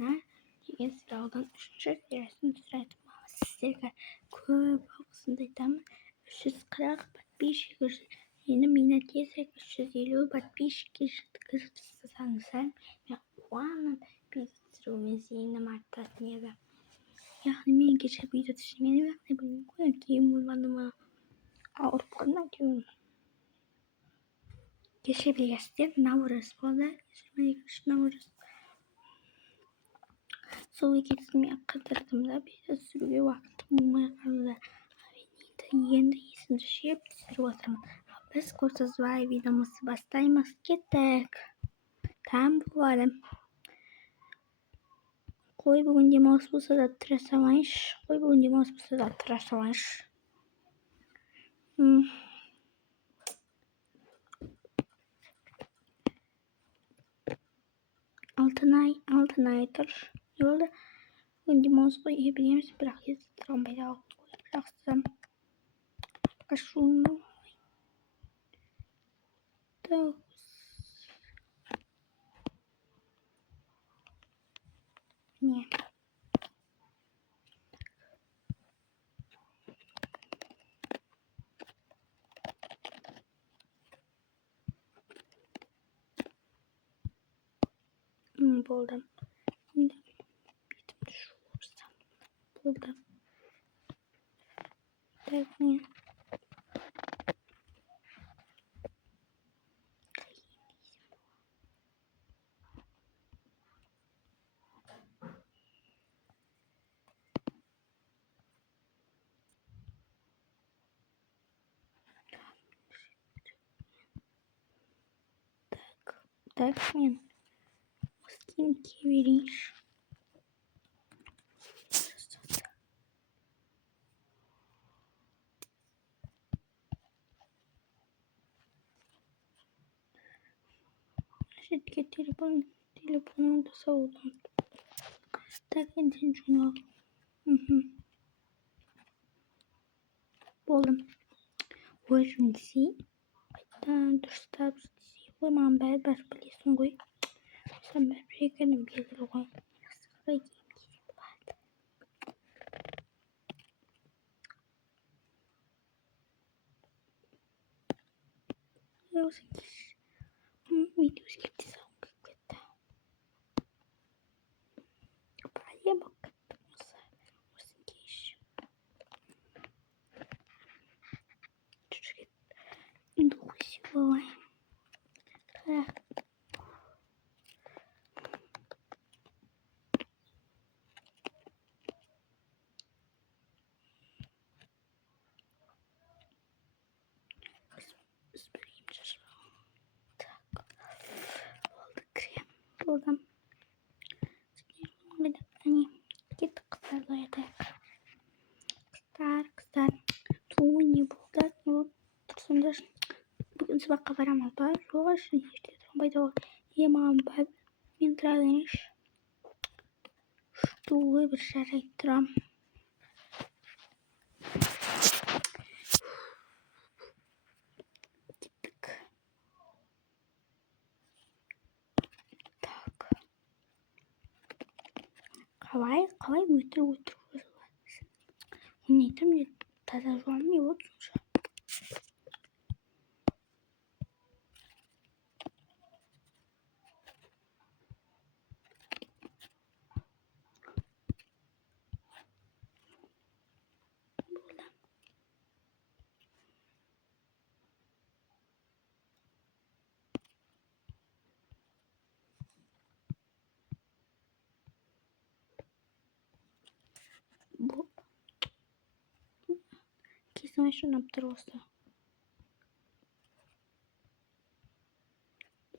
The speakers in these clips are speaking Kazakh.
Ана деген сериалдың 3-ші сериясын түсіретін сіздерге көп алғысымды айтамын. 340 подписчик, мені тезірек 350 подписчикке жеткізіп тастасаңыздар, мен қуанып видео түсіруіме зейінім артатын еді. Яғни мен кеше видео түсірмедім, яғни білмеймін, кейін болмады ма, ауырып қалдым әйтеуір. Кеше білесіздер, наурыз болды, 22 наурыз. Сол екеуін мен қыдырдым да, видео түсіруге уақытым болмай қалды. Енді есімді жиып түсіріп отырмын. Біз курсовая видеомызды бастаймыз. Кеттік. Там болады. Қой бүгін демалыс болса да тыра салайыншы. Алтынай тұр. Не болды? Бүгін демалыс қой, білеміз, бірақ езді тұранбайды алып қой. Жақсы. Қашуым. Не. Болды. Енді бетімді жуырсам. Болды. Так, не. Так, мен скинке берейінші. Жетке телефонымды сауылдым. Так, енді журнал. Болдым. Ой, жұмдесей. Қайттан дұрыстап жұмдесей. Ой, маған бәрі білесің ғой. Сен бәрі екенім белгілі ғой. Жақсыға дейім керек болады. Осы кеш. Видео өзгерте салым кіріп кетті. Проблема кетті осы кеш. Жүрген. Енді қойсы болай. Қарақ. Болды. Әне, кеттік қыздарды оятайық. Қыздар. Не болды? Тұрсыңдар. Бүгін сабаққа барамыз ба? Жоқ, үшін ерте тұранбайды ғой. Маған ба? Мен тұра берейінші. Ой, бір жарай тұрам. Кеттік. Так. Қалай өтір. Мен айтам, таза жуам, не болды сонша. Болды. Kesin şundan bir olsa.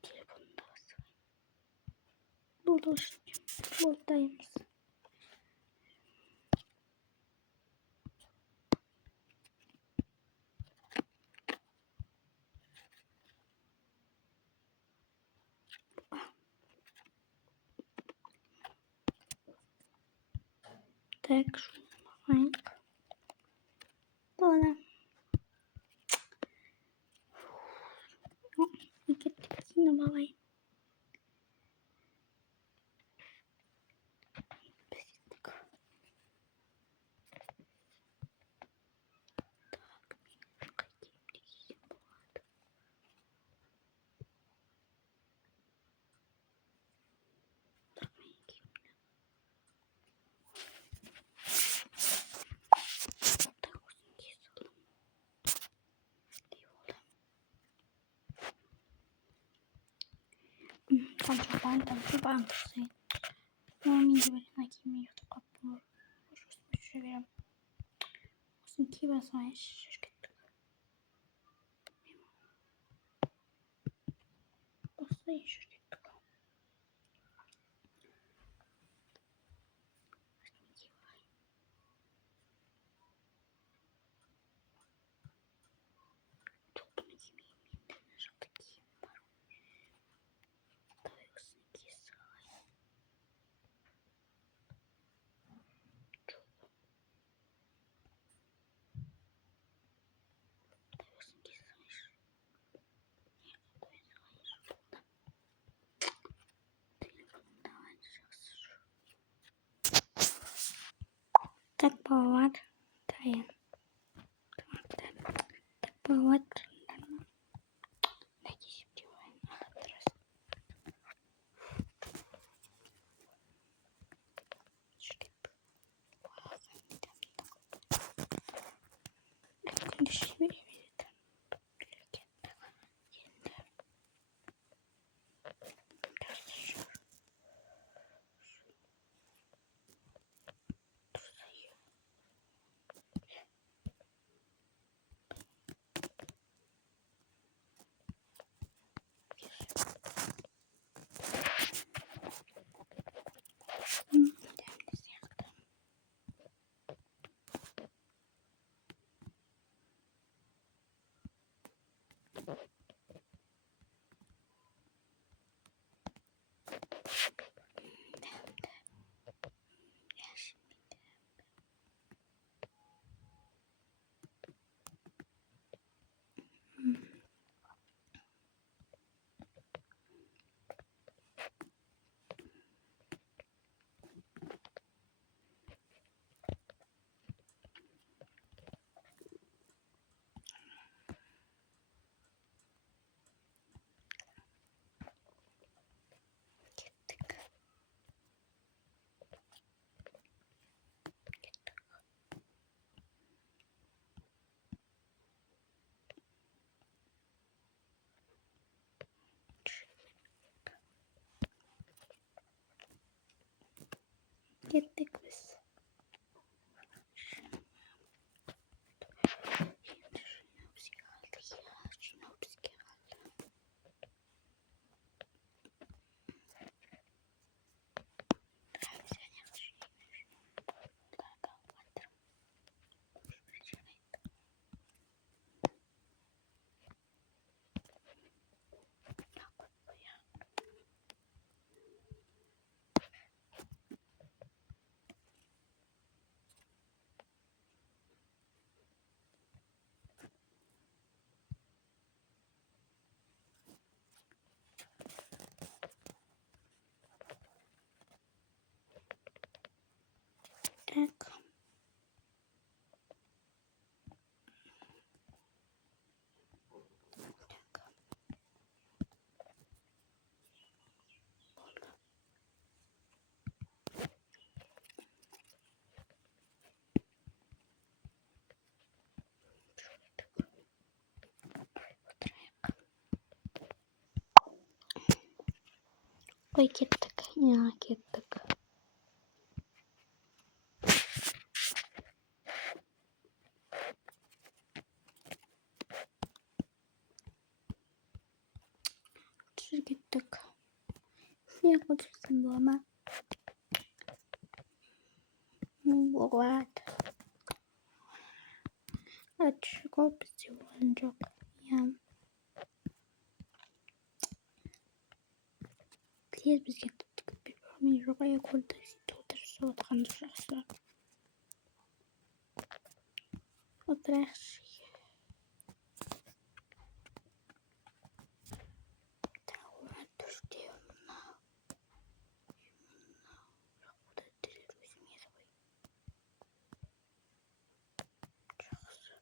Telefonunda olsa. Buradayız. Так, şunu bakayım. Böyle. Gittik yine bakayım. банда вживаем все. Ну, мне говорит, на киме я такой помню. Что я Осин киме знаешь, шишкет. Просто еще что-то. Так бывает, таян. Так бывает. Надеюсь, делаем. Кеттик біз. Так. Ой, кеттик. Я кеттик. Кеттик. Я хочу сам дома. Бывает. А чего сделан джок? Я. Тез бізге тіпті мен жоға еколда отырысы отқан жақсы. Отырайықшы. Тауына түрде мынау. Жоқта тілер өзіме ғой. Жақсы.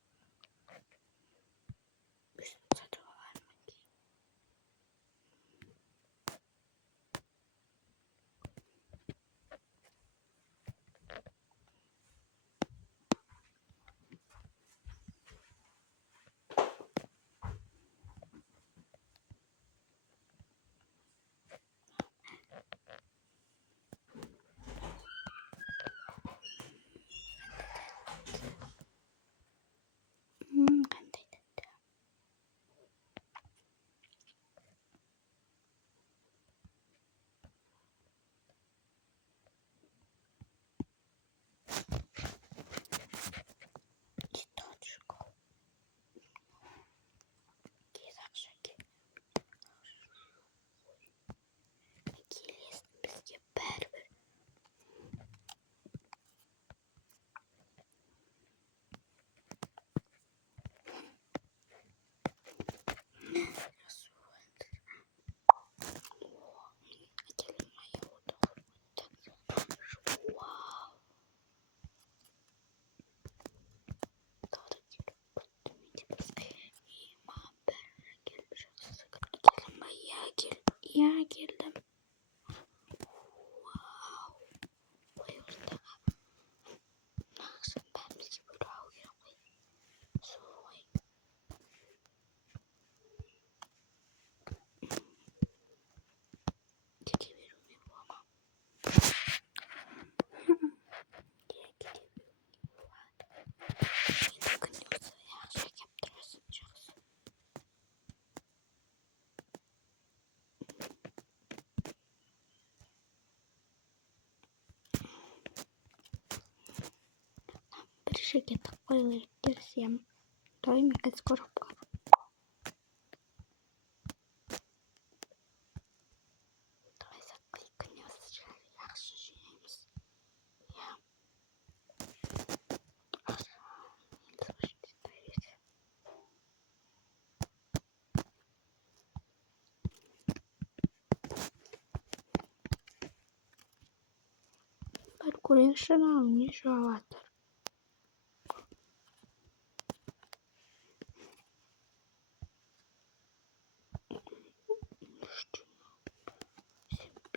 Өстіп сатып алармын кейін. geldim. Bir şirkete koyulur girsem. Doyum kız grup. Calculation almış avatar.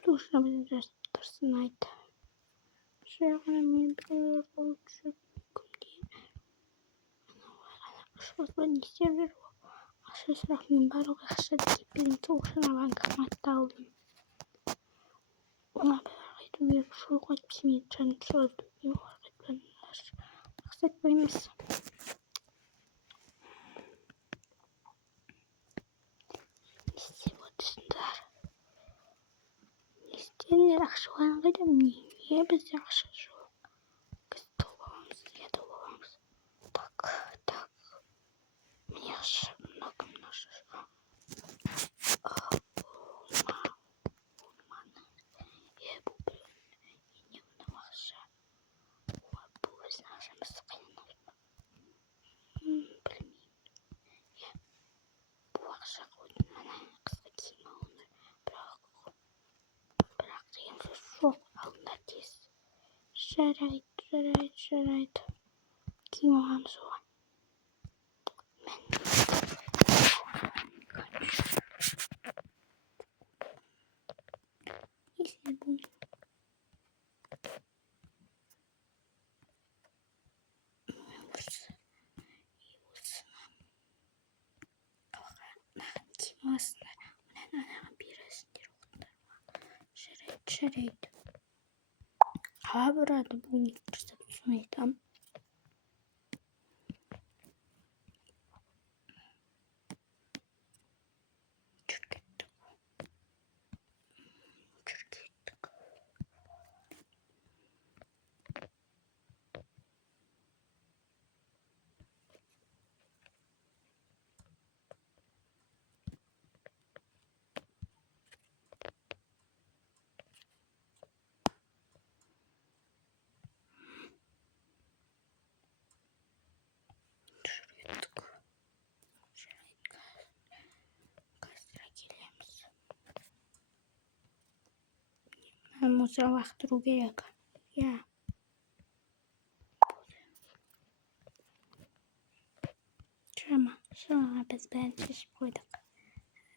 Нужно будет снайт. Шерами лучше. Что не сервер. А сейчас рахмин бару кашет кипин тушина банк матталдым. Ona bir bir şu kaçmayı çalışıyor. Öğretmenler. Maksat buymuş. Сегодня İsteyenler akşamına kadar niye biz yakışıyor? Kız babamız ya da babamız. Tak tak. Yaşım nakımlar. Bu bölümde yeni una varsa. Bu bizim sıkıntı. Bilmiyorum. Bu akşam bana kısa giyme onu bıraktığım şu alınlar tez. Şerait. Giyme onu soğan. Если будет kimaslar ona birisidir şerait. Ha burada bu fırsatını tam. Musa waktu rugi ya kan? Ya. Şama biz bensiz koyduk.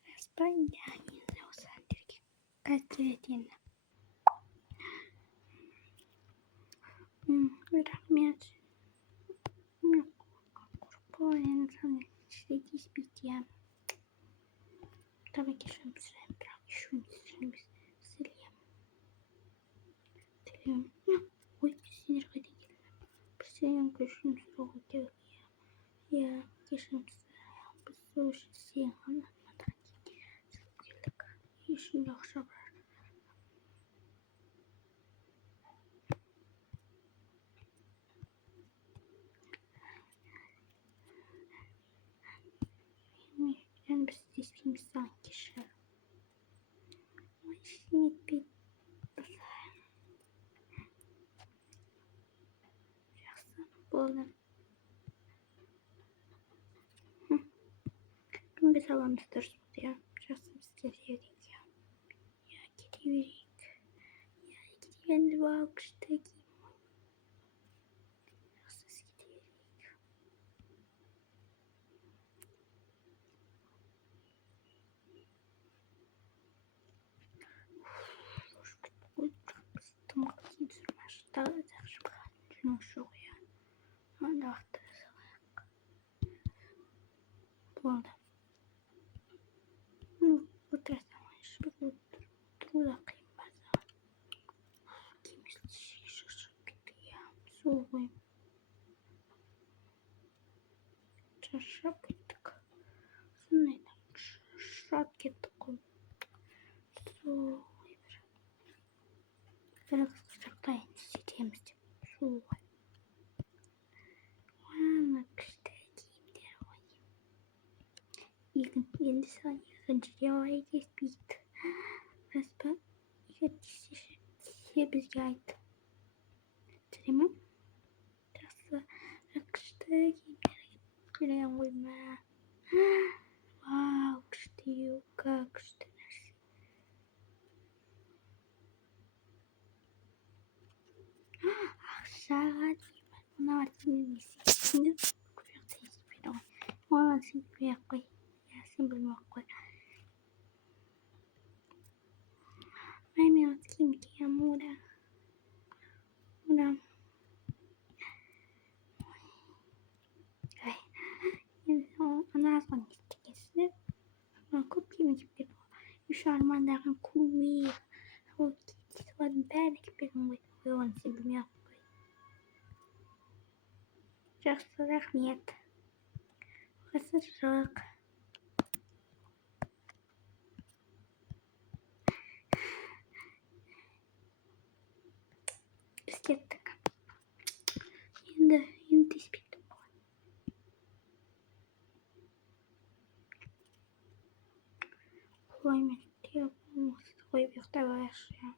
Resmen yani o sendirki. Kaç diletin. Rahmet. Grubu insan işte dispitiam. Tabii ki şunu bırak. Şunu biz sileyim. Ой, sinir hadi gelin. Bir şeyin güçlü soğuk ya. Ya geçim bir soğuk şey anlatmadan ki. Sevgilik. İşin akşamlar. Yani biz ismimiz sanki şey. Ama işini bir Bolun. Bir salamızdır ya. Şahsım size ya. Ya gidiyoruz. Ya gidiyoruz bak işte. Şahsız gidiyoruz. жұмыс жоқ, иә. Анда вақтыра салайық. Болды. Отыра салайыншы. Тұру да қиын база. Кемістіше шаршап кеттік, иә. Сол ғой. Шаршап кеттік. Сондай шаршап кеттік қой. Сол ғой бір. Бір қысқартайын істетеміз деп. Сол ғой. Ана күшті киімдер ғой. Енді саған екіншіде олай деспейді. Рас па? Екіншіде бізге айт. Жүре ма? Жақсы. Күшті киімдер көрген ғой ма? Вау, күшті юбка, күшті нәрсе. Ақшаға деймін. Мыналар сенің есесіңді көбіректі есепеді ғой. Оған сен білмей-ақ қой. Я сен білмей-ақ қой. Мен осы киім киемін, Ура. Енді ана азған не істегенсіздер? Көп киім киіп бердім ғой. Еще армандаған кумир. Ол солардың бәрін киіп бердім ғой. Оған сен білмей-ақ қой. Жақсы, рахмет. Ғасыршық. Біз кеттік. Енді теспейді ғой. Қоймен тек болмасыз қойып ұйықтай қояйықшы.